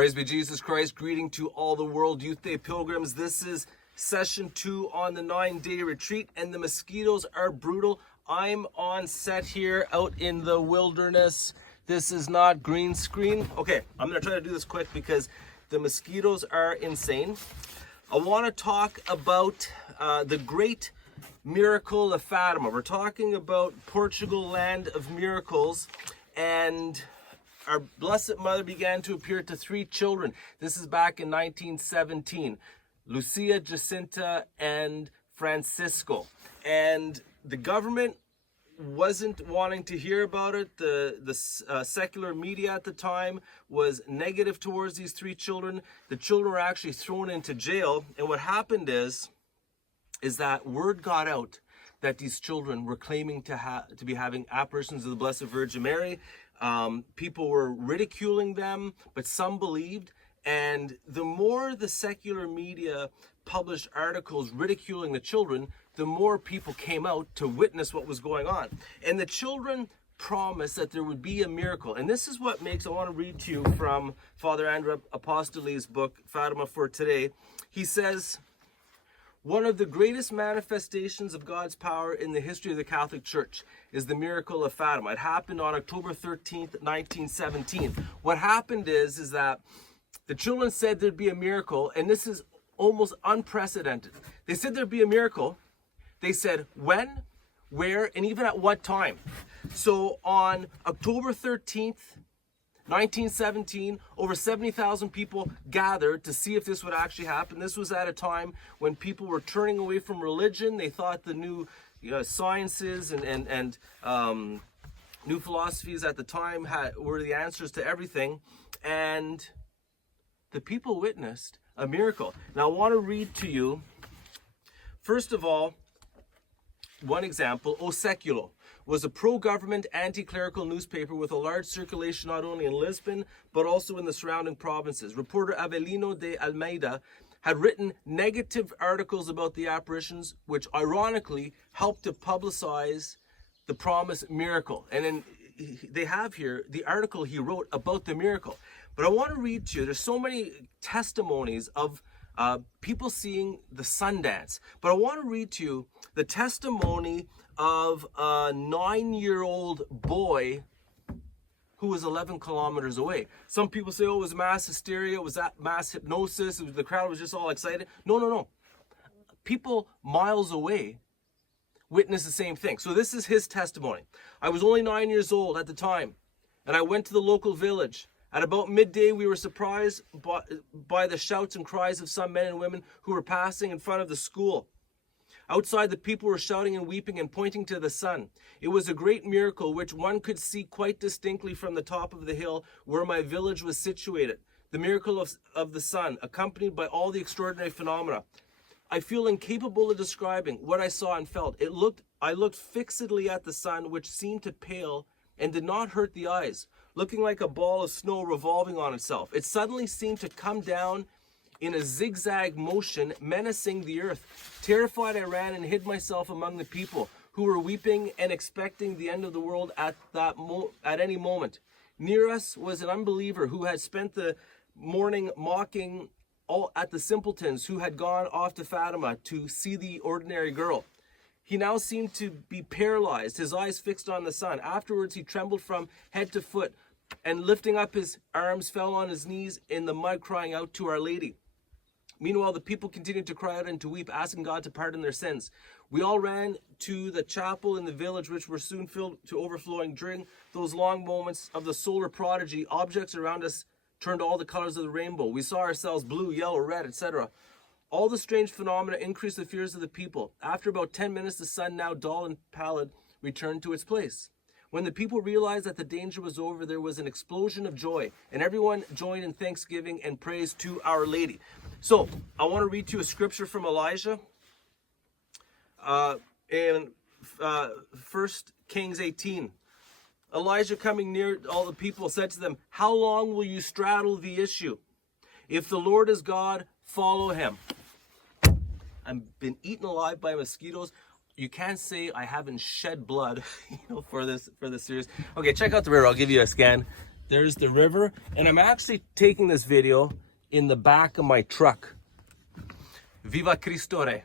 Praise be Jesus Christ. Greeting to all the World Youth Day pilgrims. This is session 2 on the 9-day retreat, and the mosquitoes are brutal. I'm on set here out in the wilderness. This is not green screen. Okay, I'm going to try to do this quick because the mosquitoes are insane. I want to talk about the great miracle of Fatima. We're talking about Portugal, land of miracles, and our Blessed Mother began to appear to 3 children. This is back in 1917. Lucia, Jacinta, and Francisco. And the government wasn't wanting to hear about it. The secular media at the time was negative towards these 3 children. The children were actually thrown into jail. And what happened is that word got out that these children were claiming to be having apparitions of the Blessed Virgin Mary. People were ridiculing them, but some believed. And the more the secular media published articles ridiculing the children, the more people came out to witness what was going on. And the children promised that there would be a miracle. And this is what makes, I want to read to you from Father Andrew Apostoli's book, Fatima for Today. He says, one of the greatest manifestations of God's power in the history of the Catholic Church is the miracle of Fatima. It happened on October 13th, 1917. What happened is that the children said there'd be a miracle, and this is almost unprecedented. They said there'd be a miracle. They said when, where, and even at what time. So on October 13th, 1917, over 70,000 people gathered to see if this would actually happen. This was at a time when people were turning away from religion. They thought the new sciences and new philosophies at the time were the answers to everything. And the people witnessed a miracle. Now I want to read to you, first of all, one example. O Seculo was a pro-government, anti-clerical newspaper with a large circulation not only in Lisbon, but also in the surrounding provinces. Reporter Avelino de Almeida had written negative articles about the apparitions, which ironically helped to publicize the promised miracle. And then they have here the article he wrote about the miracle. But I want to read to you, there's so many testimonies of people seeing the sun dance. But I want to read to you the testimony of a 9-year-old boy who was 11 kilometers away. Some people say, oh, it was mass hysteria, it was mass hypnosis, the crowd was just all excited. No. People miles away witnessed the same thing. So this is his testimony. I was only 9 years old at the time, and I went to the local village. At about midday, we were surprised by the shouts and cries of some men and women who were passing in front of the school. Outside, the people were shouting and weeping and pointing to the sun. It was a great miracle which one could see quite distinctly from the top of the hill where my village was situated. The miracle of the sun, accompanied by all the extraordinary phenomena. I feel incapable of describing what I saw and felt. I looked fixedly at the sun, which seemed to pale and did not hurt the eyes, looking like a ball of snow revolving on itself. It suddenly seemed to come down in a zigzag motion, menacing the earth. Terrified, I ran and hid myself among the people who were weeping and expecting the end of the world at any moment. Near us was an unbeliever who had spent the morning mocking all at the simpletons who had gone off to Fatima to see the ordinary girl. He now seemed to be paralyzed, his eyes fixed on the sun. Afterwards, he trembled from head to foot and lifting up his arms, fell on his knees in the mud, crying out to Our Lady. Meanwhile, the people continued to cry out and to weep, asking God to pardon their sins. We all ran to the chapel in the village, which were soon filled to overflowing. During those long moments of the solar prodigy, objects around us turned all the colors of the rainbow. We saw ourselves blue, yellow, red, etc. All the strange phenomena increased the fears of the people. After about 10 minutes, the sun, now dull and pallid, returned to its place. When the people realized that the danger was over, there was an explosion of joy, and everyone joined in thanksgiving and praise to Our Lady. So, I want to read to you a scripture from Elijah. In 1 Kings 18. Elijah, coming near all the people, said to them, how long will you straddle the issue? If the Lord is God, follow him. I've been eaten alive by mosquitoes. You can't say I haven't shed blood, for this series. Okay, check out the rear. I'll give you a scan. There's the river, and I'm actually taking this video in the back of my truck. Viva Cristo Re.